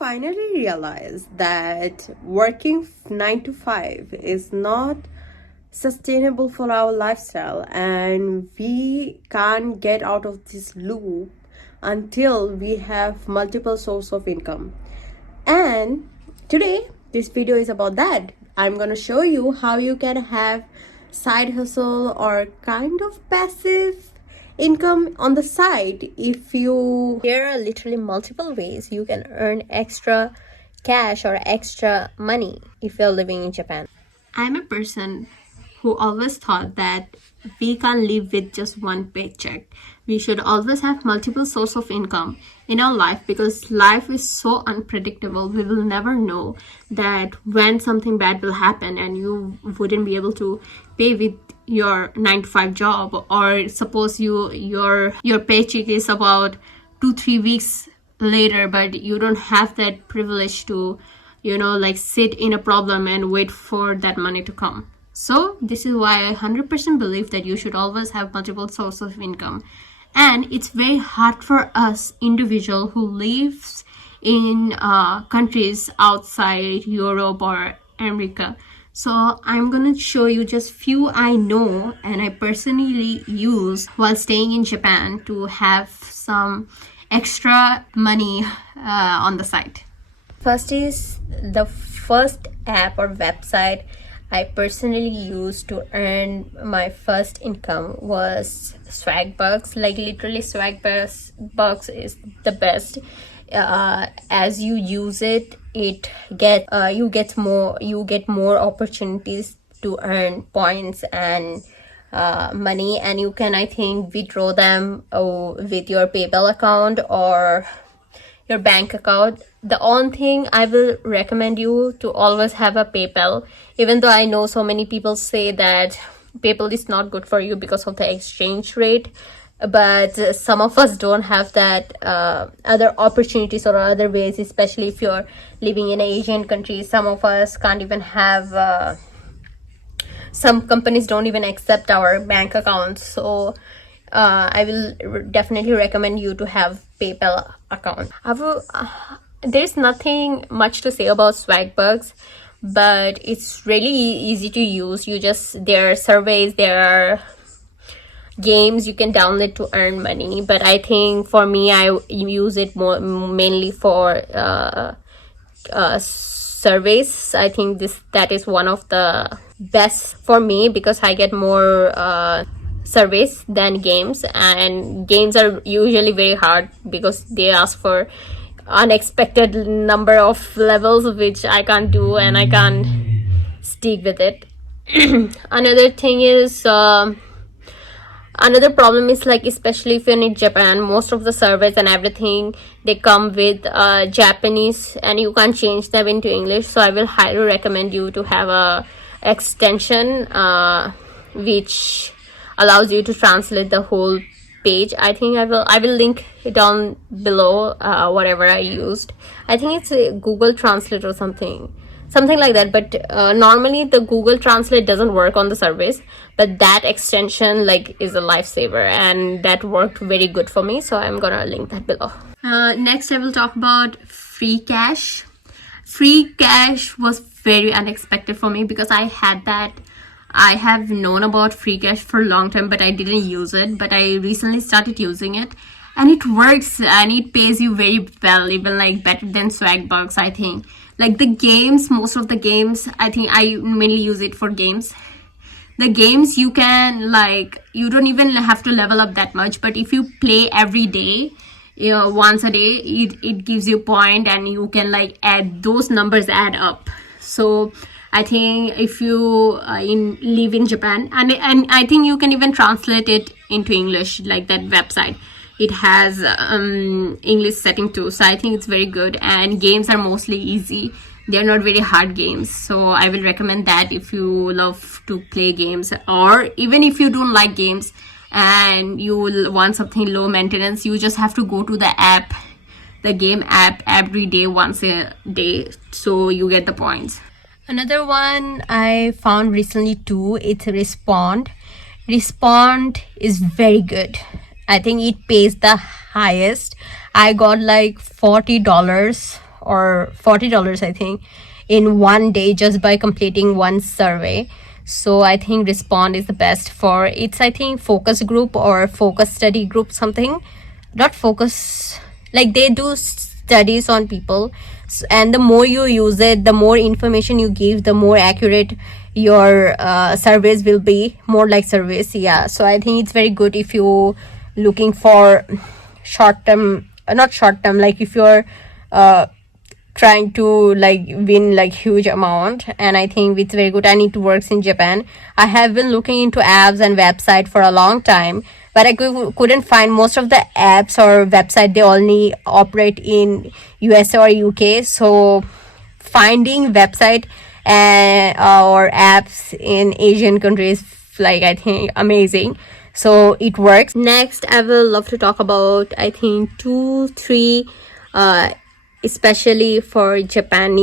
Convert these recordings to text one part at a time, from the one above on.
finally realized that working 9 to 5 is not sustainable for our lifestyle, and we can't get out of this loop until we have multiple sources of income. And today this video is about that. I'm gonna show you how you can have side hustle or kind of passive income on the side. There are literally multiple ways you can earn extra cash or extra money if you're living in Japan. I'm a person who always thought that we can't live with just one paycheck. We should always have multiple sources of income in our life, because life is so unpredictable. We will never know that when something bad will happen and you wouldn't be able to pay with your 9 to 5 job, or suppose your paycheck is about 2-3 weeks later, but you don't have that privilege to sit in a problem and wait for that money to come. So this is why I 100% believe that you should always have multiple sources of income. And it's very hard for us individual who lives in countries outside Europe or America. So I'm gonna show you just few I know and I personally use while staying in Japan to have some extra money on the side. The first app or website I personally used to earn my first income was Swagbucks. Like literally Swagbucks is the best. As you use it, you get more opportunities to earn points and money, and you can, I think, withdraw them with your PayPal account or your bank account. The only thing I will recommend you to always have a PayPal, even though I know so many people say that PayPal is not good for you because of the exchange rate, but some of us don't have that other opportunities or other ways, especially if you're living in Asian countries. Some of us can't even have some companies don't even accept our bank accounts. So I will definitely recommend you to have PayPal account. There's nothing much to say about Swagbucks, but it's really easy to use. There are surveys, there are games you can download to earn money. But I think for me, I use it mainly for surveys. I think that is one of the best for me, because I get more surveys than games, and games are usually very hard because they ask for unexpected number of levels, which I can't do and I can't stick with it. Another thing is another problem is, like, especially if you're in Japan, most of the surveys and everything, they come with Japanese and you can't change them into English. So I will highly recommend you to have a extension which allows you to translate the whole page. I think I will link it down below whatever I used. I think it's a Google Translate or something like that, but normally the Google Translate doesn't work on the surveys, but that extension is a lifesaver, and that worked very good for me, so I'm gonna link that below. Next I will talk about Freecash. Freecash was very unexpected for me because I have known about Freecash for a long time, but I didn't use it. But I recently started using it, and it works and it pays you very well, even better than Swagbucks. I think the games, most of the games, I think I mainly use it for games. The games you can you don't even have to level up that much, but if you play every day, once a day, it gives you point, and you can add those numbers add up. So I think if you live in Japan, and I think you can even translate it into English, that website. It has English setting too, so I think it's very good. And games are mostly easy. They're not very hard games. So I will recommend that if you love to play games, or even if you don't like games and you want something low maintenance, you just have to go to the game app every day, once a day, so you get the points. Another one I found recently too, it's Respond. Respond is very good. I think it pays the highest. I got $40 or $40, I think, in one day just by completing one survey. So I think Respond is the best for it's, I think, focus group or focus study group, something. Not focus, like they do studies on people, and the more you use it, the more information you give, the more accurate your surveys will be, more like surveys. Yeah, so I think it's very good if you looking for short term, not short term, like if you're trying to like win like huge amount. And I think it's very good, and it works in Japan. I have been looking into apps and website for a long time, but I couldn't find most of the apps or website. They only operate in US or UK. So finding website or apps in Asian countries, like, I think amazing. So it works. Next, I will love to talk about, I think, 2-3 especially for Japan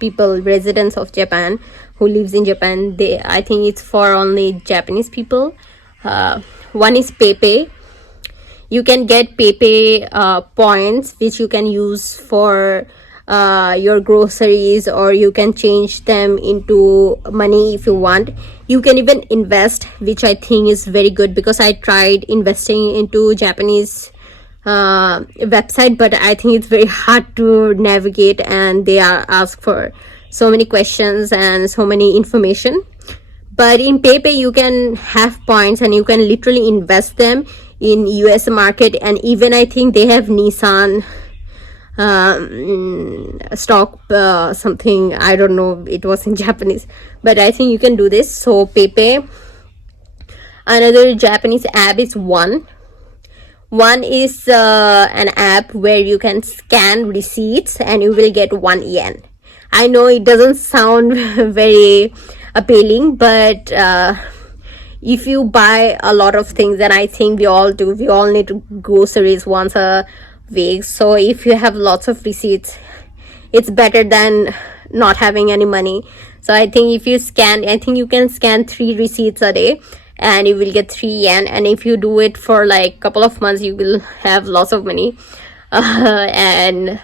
people, residents of Japan who lives in Japan. I think it's for only Japanese people. One is PayPay. You can get PayPay points which you can use for your groceries, or you can change them into money if you want. You can even invest, which I think is very good, because I tried investing into Japanese website, but I think it's very hard to navigate, and they ask for so many questions and so many information. But in PayPay you can have points and you can literally invest them in US market, and even I think they have Nissan stock something, I don't know, it was in Japanese, but I think you can do this. So PayPay. Another Japanese app is One is an app where you can scan receipts and you will get 1 yen. I know it doesn't sound very appealing, but if you buy a lot of things, and I think we all do, we all need groceries once a week. So if you have lots of receipts, it's better than not having any money. So I think if you scan, I think you can scan 3 receipts a day and you will get 3 yen. And if you do it for like couple of months, you will have lots of money. And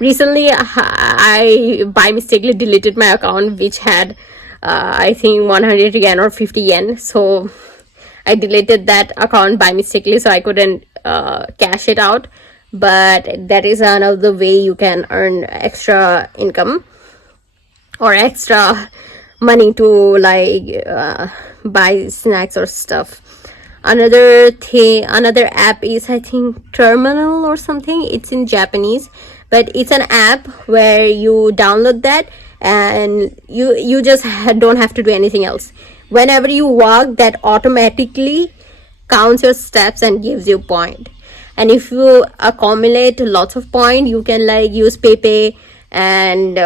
recently I by mistakenly deleted my account, which had I think 100 yen or 50 yen. So I deleted that account by mistakenly, so I couldn't cash it out. But that is another way you can earn extra income or extra money to like buy snacks or stuff. Another app is, I think, Terminal or something. It's in Japanese, but it's an app where you download that and you just don't have to do anything else. Whenever you walk, that automatically counts your steps and gives you point. And if you accumulate lots of points, you can like use PayPay and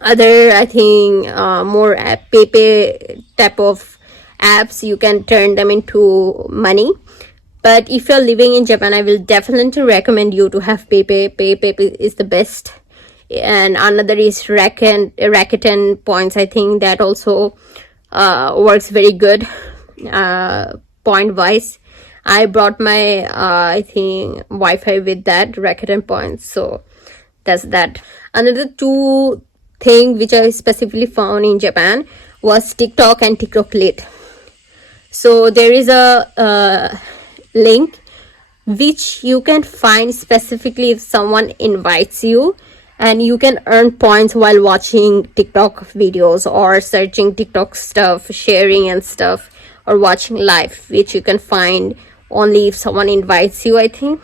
other, I think, more PayPay type of apps. You can turn them into money. But if you're living in Japan, I will definitely recommend you to have PayPay. PayPay is the best. And another is Rakuten points. I think that also works very good point wise. I brought my I think Wi-Fi with that Rakuten points, so that's that. Another 2 thing which I specifically found in Japan was TikTok and TikTok Lite. So there is a link which you can find specifically if someone invites you, and you can earn points while watching TikTok videos or searching TikTok stuff, sharing and stuff, or watching live, which you can find only if someone invites you, I think.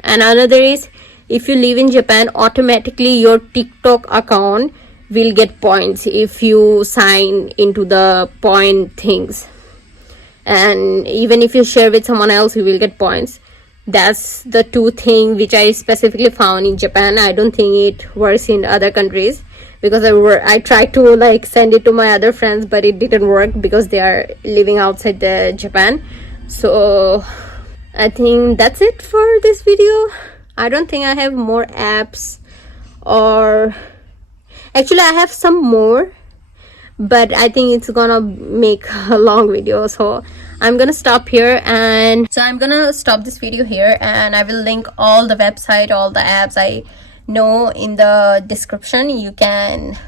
And another is, if you live in Japan, automatically your TikTok account will get points if you sign into the point things. And even if you share with someone else, you will get points. That's the 2 things which I specifically found in Japan. I don't think it works in other countries, because I tried to like send it to my other friends, but it didn't work because they are living outside Japan. So I think that's it for this video. I don't think I have more apps, or actually I have some more, but I think it's gonna make a long video, so I'm gonna stop here. And so I'm gonna stop this video here, and I will link all the website, all the apps I know in the description. You can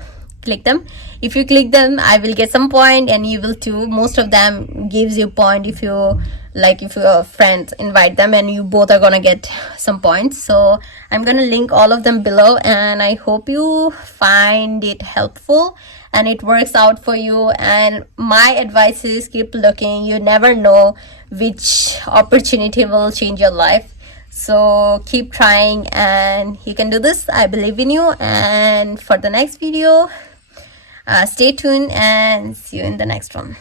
click them. If you click them, I will get some point, and you will too. Most of them gives you point if you like, if your friends invite them, and you both are gonna get some points. So I'm gonna link all of them below, and I hope you find it helpful and it works out for you. And my advice is keep looking. You never know which opportunity will change your life. So keep trying, and you can do this. I believe in you. And for the next video, stay tuned and see you in the next one.